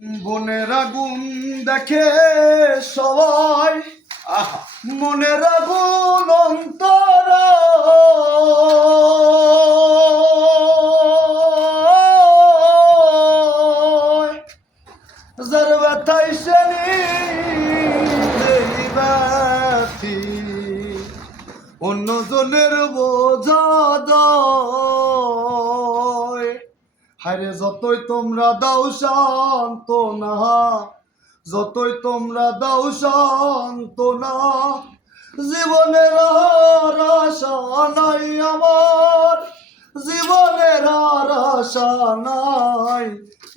বনের আগুন দেখে সবাই, মনের আগুন অন্তর, যার ব্যথায় সে ব্যথি অন্যজনের বোঝা দয়। হায়রে যতই তোমরা দাও সান্ত্বনা, যতই তোমরা দাও সান্ত্বনা, জীবনের আর আশা নাই আমার, জীবনের আর আশা নাই।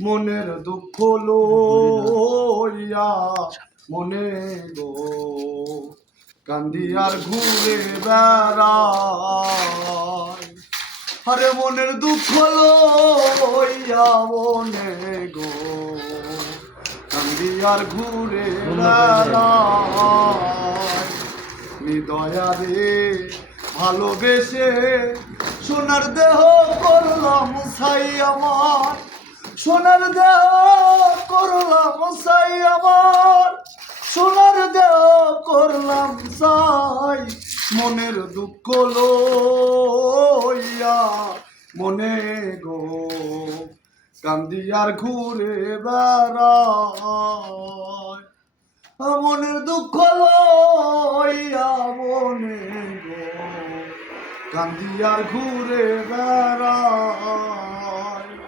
মনের দুঃখ লইয়া মনে গো কান্দি আর ঘুরে বেড়াই। আরে মনের দুঃখ লইয়া মনে গো কান্দি আর ঘুরে বেড়াই। হৃদয়ারে ভালোবেসে সোনার দেহ করলাম ছাই আমার, সোনার দেহ করলাম ছাই আমার, সোনার দেহ করলাম ছাই। মনের দুঃখ লইয়া মনে গো কান্দি আর ঘুরে বেড়াই। মনের দুঃখ লইয়া মনে গো কান্দি আর ঘুরে বেড়াই।